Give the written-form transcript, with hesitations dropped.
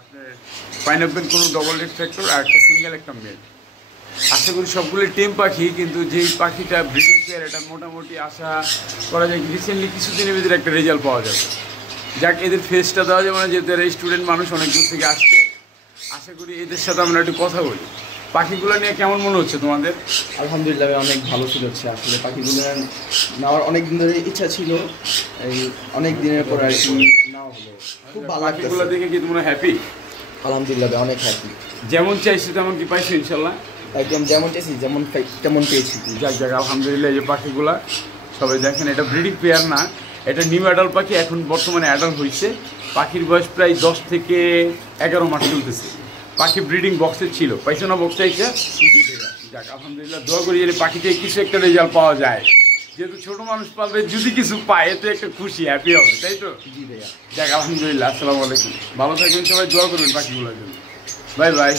আপনার পাইনাপেল কোনো double red factor আর একটা সিঙ্গেল একটা মেল। আশা করি সবগুলো টেম পাখি, কিন্তু যেই পাখিটা ব্রিডিং পেয়ার এটা মোটামুটি আশা করা যায় রিসেন্টলি কিছুদিনের ভিতরে একটা রেজাল্ট পাওয়া যাবে। যাক, এদের ফেসটা দেওয়া যাবে না, যেহেতু এরা স্টুডেন্ট মানুষ অনেক দূর থেকে আসছে। আশা করি এদের সাথে আমরা একটু কথা বলি। পাখিগুলো নিয়ে কেমন মনে হচ্ছে তোমাদের? আলহামদুলিল্লাহ অনেক ভালো ফিল হচ্ছে। আসলে পাখিগুলো নেওয়ার অনেক দিন ধরে ইচ্ছা ছিল, এই অনেক দিনের পর আর কি নেওয়া হলো। খুব ভালো পাখিগুলো লাগছে। দেখে কি তোমরা হ্যাপি? আলহামদুলিল্লাহ অনেক হ্যাপি। যেমন চাইছি তেমন কি পাইছো ইনশাল্লাহ? একদম যেমন চাইছি তেমন পেয়েছি। যাক যাক, আলহামদুলিল্লাহ। এই যে পাখিগুলা সবাই দেখেন, এটা ব্রিডিং পেয়ার না, এটা নিউ অ্যাডাল্ট পাখি। এখন বর্তমানে অ্যাডাল্ট হয়েছে। পাখির বয়স প্রায় 10 থেকে 11 মাস চলতেছে। পাখি ব্রিডিং বক্সে ছিল, পাইছো না বক্সে এসে? যাক আলহামদুলিল্লাহ, দোয়া করি যে পাখি থেকে কিছু একটা রেজাল্ট পাওয়া যায়। যেহেতু ছোটো মানুষ পালবে, যদি কিছু পায় এতে একটা খুশি, হ্যাপি হবে, তাই তো? জি ভাইয়া। যাক আলহামদুলিল্লাহ। আসসালামু আলাইকুম। ভালো থাকবেন সবাই, দোয়া করবেন পাখিগুলোর জন্য। Bye bye.